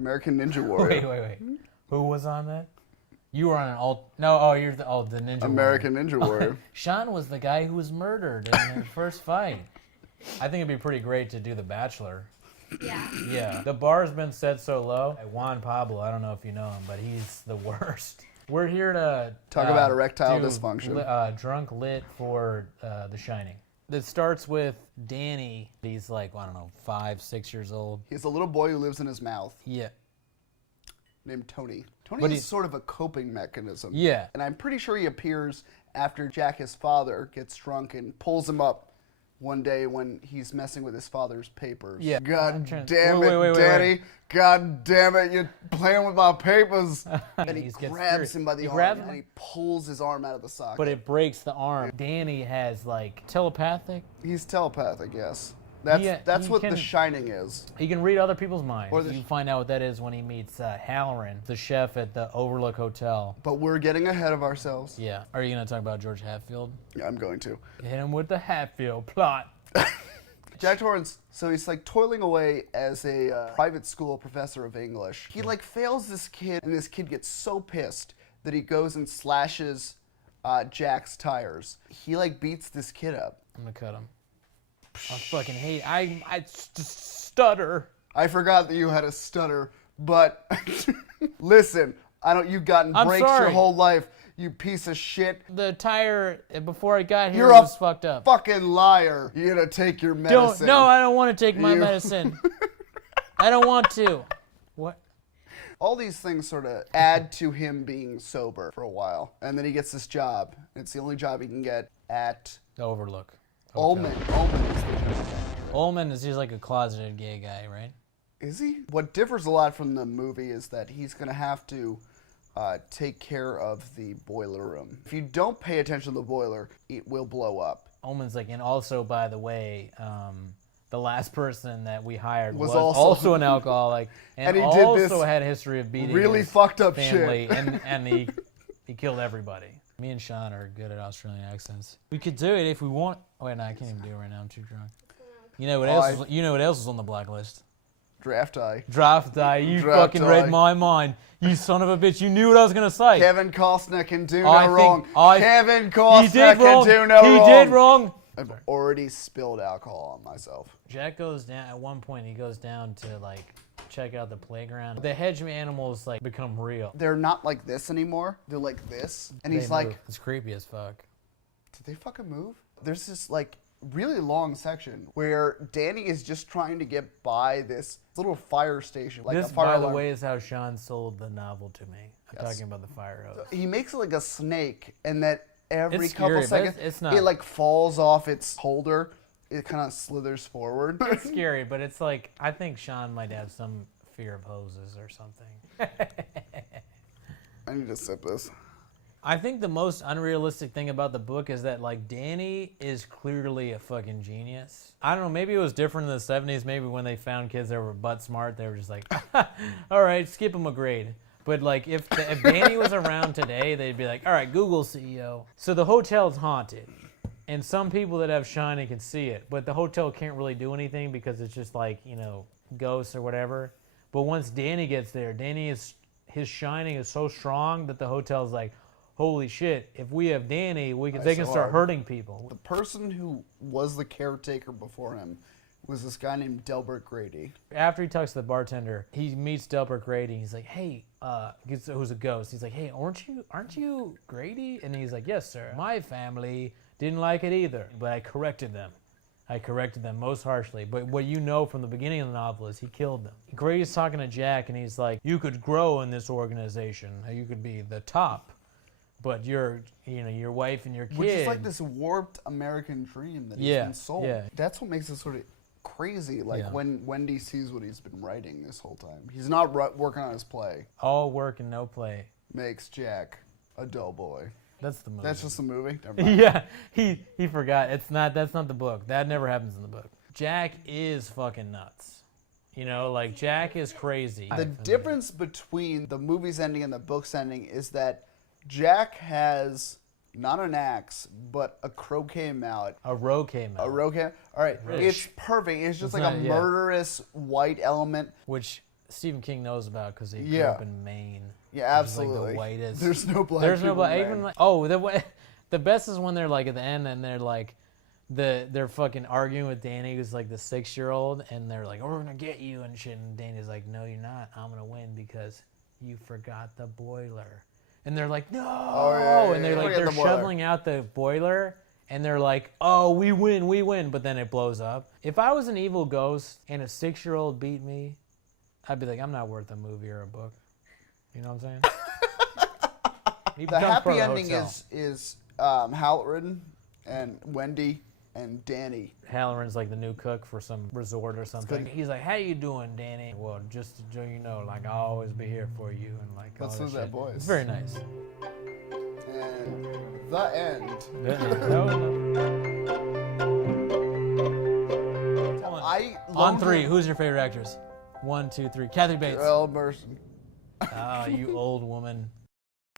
American Ninja Warrior. Wait. Who was on that? You were on an you're the Ninja American Warrior. Ninja Warrior. Sean was the guy who was murdered in the first fight. I think it'd be pretty great to do The Bachelor. Yeah. The bar's been set so low. Juan Pablo, I don't know if you know him, but he's the worst. We're here to talk about erectile dysfunction. Drunk lit for The Shining. It starts with Danny. He's like, I don't know, 5, 6 years old. He's a little boy who lives in his mouth. Yeah. Named Tony. Tony is sort of a coping mechanism. Yeah. And I'm pretty sure he appears after Jack, his father, gets drunk and pulls him up one day when he's messing with his father's papers. Yeah. God damn it, Daddy. God damn it, you're playing with my papers. And he grabs him by the arm and he pulls his arm out of the socket. But it breaks the arm. Danny has like telepathic. He's telepathic, yes. That's what The Shining is. He can read other people's minds. You find out what that is when he meets Halloran, the chef at the Overlook Hotel. But we're getting ahead of ourselves. Yeah. Are you going to talk about George Hatfield? Yeah, I'm going to. Hit him with the Hatfield plot. Jack Torrance, so he's like toiling away as a private school professor of English. He like fails this kid, and this kid gets so pissed that he goes and slashes Jack's tires. He like beats this kid up. I'm going to cut him. I fucking hate. I stutter. I forgot that you had a stutter, but listen, you gotten breaks your whole life, you piece of shit. The tire before I got here You're was fucked up. Fucking liar. You're gonna take your medicine. No, I don't want to take my medicine. I don't want to. What? All these things sort of add to him being sober for a while, and then he gets this job. It's the only job he can get at the Overlook. Ullman is the general manager. Ullman is just like a closeted gay guy, right? Is he? What differs a lot from the movie is that he's going to have to take care of the boiler room. If you don't pay attention to the boiler, it will blow up. Ullman's like, and also, by the way, the last person that we hired was also an alcoholic and he also did this had a history of beating really his fucked up family, shit. and he killed everybody. Me and Sean are good at Australian accents. We could do it if we want. Oh, wait, no, I can't even do it right now. I'm too drunk. You know what else? You know what else is on the blacklist? Draft die. Draft die. You fucking read my mind. You son of a bitch. You knew what I was gonna say. Kevin Costner can do no wrong. Kevin Costner can do no wrong. He did wrong. I've already spilled alcohol on myself. Jack goes down at one point. He goes down to like check out the playground. The hedge animals like become real. They're not like this anymore. They're like this, and he's like, it's creepy as fuck. Did they fucking move? There's this like really long section where Danny is just trying to get by this little fire station. Like this, a fire by alarm. the way, is how Sean sold the novel to me. I'm talking about the fire hose. He makes it like a snake, and that every it's couple scary, seconds, it's not. It like falls off its holder. It kind of slithers forward. It's scary, but it's like, I think Sean might have some fear of hoses or something. I need to sip this. I think the most unrealistic thing about the book is that, like, Danny is clearly a fucking genius. I don't know, maybe it was different in the 70s. Maybe when they found kids that were butt smart, they were just like, all right, skip them a grade. But, like, if Danny was around today, they'd be like, all right, Google CEO. So the hotel's haunted. And some people that have Shining can see it. But the hotel can't really do anything because it's just like, you know, ghosts or whatever. But once Danny gets there, his Shining is so strong that the hotel's like, holy shit, if we have Danny, they can start hurting people. The person who was the caretaker before him was this guy named Delbert Grady. After he talks to the bartender, he meets Delbert Grady. He's like, hey, who's a ghost. He's like, hey, aren't you Grady? And he's like, yes, sir. My family didn't like it either, but I corrected them. I corrected them most harshly. But what you know from the beginning of the novel is he killed them. Grady's talking to Jack, and he's like, you could grow in this organization. You could be the top. But your wife and your kid. Which is like this warped American dream that he's been sold. Yeah. That's what makes it sort of crazy. Like when Wendy sees what he's been writing this whole time. He's not working on his play. All work and no play. Makes Jack a dull boy. That's the movie. That's just the movie? Yeah, he forgot. That's not the book. That never happens in the book. Jack is fucking nuts. You know, like Jack is crazy. The difference between the movie's ending and the book's ending is that Jack has not an axe, but a croquet mallet. A roquet mallet. A roquet? All right. It's perfect. It's just like a murderous white element. Which Stephen King knows about because he grew Yeah. up in Maine. Yeah, which is, like, absolutely. the whitest. There's no black There's no people black. in Even Maine. like, the best is when they're like at the end and they're like, they're fucking arguing with Danny, who's like the 6-year-old, and they're like, "Oh, we're gonna get you," and shit. And Danny's like, "No, you're not. I'm gonna win because you forgot the boiler." And they're like, "No!" And they're like, they're shoveling out the boiler, and they're like, "Oh, we win!" But then it blows up. If I was an evil ghost and a 6-year-old beat me, I'd be like, "I'm not worth a movie or a book." You know what I'm saying? The happy ending is Halloran and Wendy and Danny. Halloran's like the new cook for some resort or something. He's like, "How you doing, Danny?" "Well, just so you know, like I'll always be here for you," and like all Let's this lose that shit. voice. It's very nice. And the end. On 3, who's your favorite actress? 1, 2, 3. Kathy Bates. Joelle Merson. Ah, you old woman.